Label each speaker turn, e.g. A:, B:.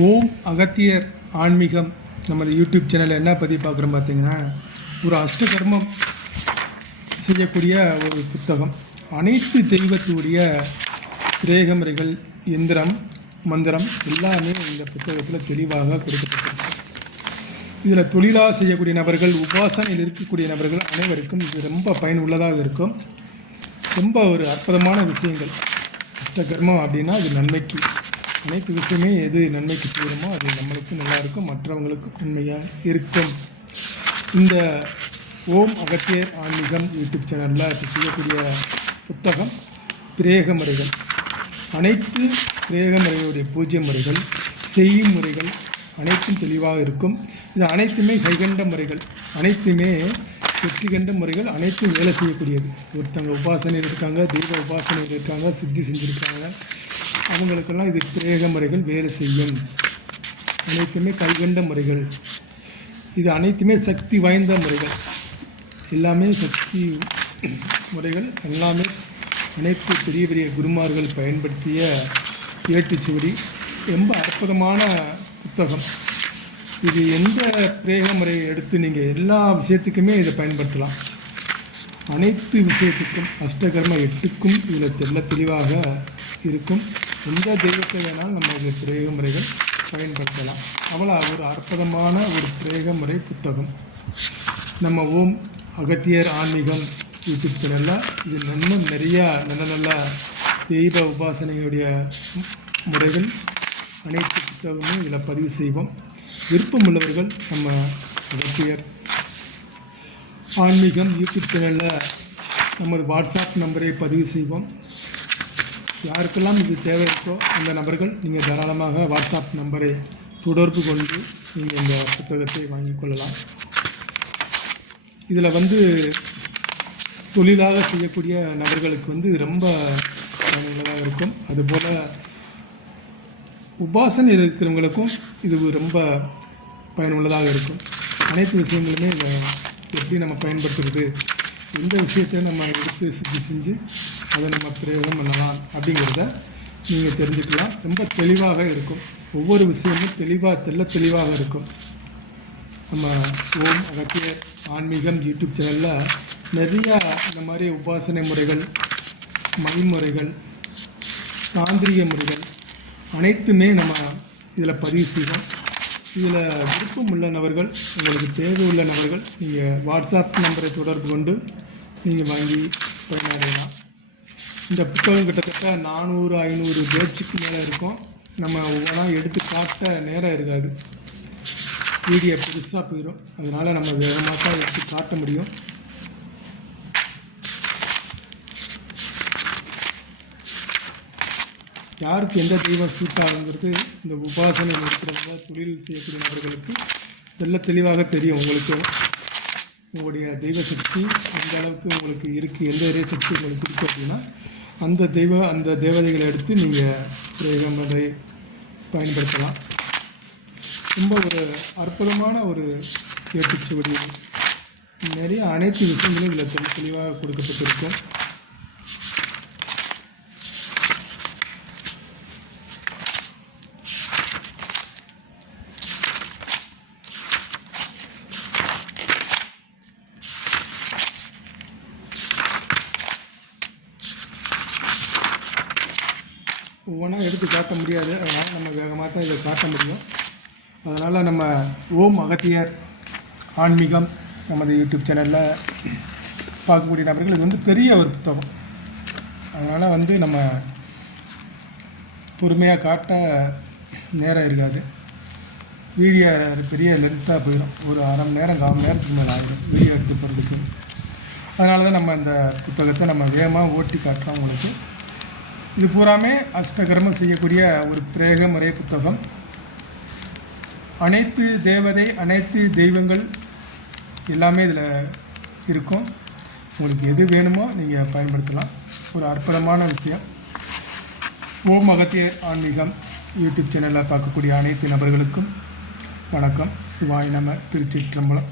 A: ஓம் அகத்தியர் ஆன்மீகம். நமது யூடியூப் சேனலில் என்ன பதிவு பார்க்குறோம் பார்த்தீங்கன்னா ஒரு அஷ்டகர்மம் செய்யக்கூடிய ஒரு புத்தகம். அனைத்து தெய்வத்துடைய திரேகமுறைகள் எந்திரம் மந்திரம் எல்லாமே இந்த புத்தகத்தில் தெளிவாக கொடுக்கப்பட்டிருக்கு. இதில் தொழிலாக செய்யக்கூடிய நபர்கள் உபாசனையில் இருக்கக்கூடிய நபர்கள் அனைவருக்கும் இது ரொம்ப பயனுள்ளதாக இருக்கும். ரொம்ப ஒரு அற்புதமான விஷயங்கள். அஷ்டகர்மம் அப்படின்னா அது நன்மைக்கு அனைத்து விஷயமே எது நன்மைக்கு செய்யணுமோ அது நம்மளுக்கும் நல்லாயிருக்கும் மற்றவங்களுக்கும் நன்மையாக இருக்கும். இந்த ஓம் அகத்தியர் ஆன்மீகம் யூடியூப் சேனலில் இப்போ செய்யக்கூடிய புத்தகம் பிரேக முறைகள் அனைத்து பிரேக முறைகளுடைய பூஜ்ய முறைகள் செய்யும் முறைகள் அனைத்தும் தெளிவாக இருக்கும். இது அனைத்துமே கைகண்ட முறைகள். அனைத்துமே வெற்றி கண்ட முறைகள். அனைத்தும் வேலை செய்யக்கூடியது. ஒருத்தங்க உபாசனையில் இருக்காங்க தெய்வ உபாசனையில் இருக்காங்க சித்தி செஞ்சுருக்காங்க. அவங்களுக்கெல்லாம் இது பிரேக முறைகள் வேலை செய்யும். அனைத்துமே கைகண்ட முறைகள். இது அனைத்துமே சக்தி வாய்ந்த முறைகள். எல்லாமே சக்தி முறைகள். எல்லாமே அனைத்து பெரிய பெரிய குருமார்கள் பயன்படுத்திய ஏட்டுச்சுவடி. ரொம்ப அற்புதமான புத்தகம். இது எந்த பிரேக முறையை எடுத்து நீங்கள் எல்லா விஷயத்துக்குமே இதை பயன்படுத்தலாம். அனைத்து விஷயத்துக்கும் அஷ்டகர்ம எட்டுக்கும் இதில் தெல்ல தெளிவாக இருக்கும். எந்த தெய்வத்தை வேணாலும் நம்ம இதில் பிரேக முறைகள் பயன்படுத்தலாம். அவ்வளோ ஒரு அற்புதமான ஒரு பிரேக முறை புத்தகம். நம்ம ஓம் அகத்தியர் ஆன்மீகம் யூடியூப் சேனலில் இதில் இன்னும் நிறையா நல்ல நல்ல தெய்வ உபாசனையுடைய முறைகள் அனைத்து புத்தகமும் இதில் பதிவு செய்வோம். விருப்பம் உள்ளவர்கள் நம்ம அகத்தியர் ஆன்மீகம் யூடியூப் சேனலில் நமது வாட்ஸ்அப் நம்பரை பதிவு செய்வோம். யாருக்கெல்லாம் இது தேவை இருக்கோ அந்த நபர்கள் நீங்கள் தாராளமாக வாட்ஸ்அப் நம்பரை தொடர்பு கொண்டு நீங்கள் இந்த புத்தகத்தை வாங்கிக் கொள்ளலாம். இதில் வந்து தொழிலாக செய்யக்கூடிய நபர்களுக்கு வந்து ரொம்ப பயனுள்ளதாக இருக்கும். அதுபோல் உபாசனை இருக்கிறவங்களுக்கும் இது ரொம்ப பயனுள்ளதாக இருக்கும். அனைத்து விஷயங்களுமே இதை எப்படி நம்ம பயன்படுத்துறது எந்த விஷயத்தை நம்ம எடுத்து செஞ்சு செஞ்சு அதை நம்ம பிரயோகம் பண்ணலாம் அப்படிங்கிறத நீங்கள் தெரிஞ்சுக்கலாம். ரொம்ப தெளிவாக இருக்கும். ஒவ்வொரு விஷயமும் தெளிவாக தெல்ல தெளிவாக இருக்கும். நம்ம ஓம் அகத்திய ஆன்மீகம் யூடியூப் சேனலில் நிறையா இந்த மாதிரி உபாசனை முறைகள் மைமுறைகள் தாந்திரிக முறைகள் அனைத்துமே நம்ம இதில் பதிவு செய்வோம். இதில் விருப்பம் உள்ள நபர்கள் உங்களுக்கு தேவை உள்ள நபர்கள் நீங்கள் வாட்ஸ்அப் நம்பரை தொடர்பு கொண்டு நீங்கள் வாங்கி பயனடையலாம் இந்த புத்தகம் கிட்டத்தட்ட நானூறு ஐநூறு பேச்சுக்கு மேலே இருக்கும். நம்ம ஒவ்வொன்றா எடுத்து காட்ட நேரம் இருக்காது. வீடியோ பெருசாக போயிடும் அதனால் நம்ம வேகமாக தான் எடுத்து காட்ட முடியும். யாருக்கு எந்த தெய்வம் சூட் ஆகுங்கிறது இந்த உபாசனை இருக்கிறவங்க தொழில் செய்யக்கூடிய நபர்களுக்கு நல்ல தெளிவாக தெரியும் உங்களுக்கு. உங்களுடைய தெய்வ சக்தி எந்த அளவுக்கு உங்களுக்கு இருக்குது எந்த இறை சக்தி உங்களுக்கு இருக்குது அப்படின்னா அந்த தெய்வ அந்த தேவதைகளை எடுத்து நீங்கள் பிரயோகம் அதை பயன்படுத்தலாம். ரொம்ப ஒரு அற்புதமான ஒரு ஏற்றுச்சுவடி நிறைய அனைத்து விஷயங்களும் இதில் தெளிவாக கொடுக்கப்பட்டிருக்கும். ஒவ்வொன்றா எடுத்து காட்ட முடியாது. அதனால் நம்ம வேகமாக தான் இதை காட்ட முடியும். அதனால் நம்ம ஓம் அகத்தியர் ஆன்மீகம் நமது யூடியூப் சேனலில் பார்க்கக்கூடிய நபர்கள் இது வந்து பெரிய ஒரு புத்தகம். அதனால் வந்து நம்ம பொறுமையாக காட்ட நேரம் இருக்காது. வீடியோ பெரிய லென்த்தாக போயிடும். ஒரு அரை மணி நேரம் கால் மணி நேரத்துக்கு மேலே ஆகிடும் வீடியோ எடுத்து போகிறதுக்கு அதனால தான் நம்ம இந்த புத்தகத்தை நம்ம வேகமாக ஓட்டி காட்டுறோம் உங்களுக்கு. இது பூராமே அஷ்டகர்மம் செய்யக்கூடிய ஒரு பிரேக முறை புத்தகம். அனைத்து தேவதை அனைத்து தெய்வங்கள் எல்லாமே இதில் இருக்கும். உங்களுக்கு எது வேணுமோ நீங்கள் பயன்படுத்தலாம். ஒரு அற்புதமான விஷயம். ஓம் அகத்திய ஆன்மீகம் யூடியூப் சேனலில் பார்க்கக்கூடிய அனைத்து நபர்களுக்கும் வணக்கம். சிவாய் நம திருச்சிற்றம்பலம்.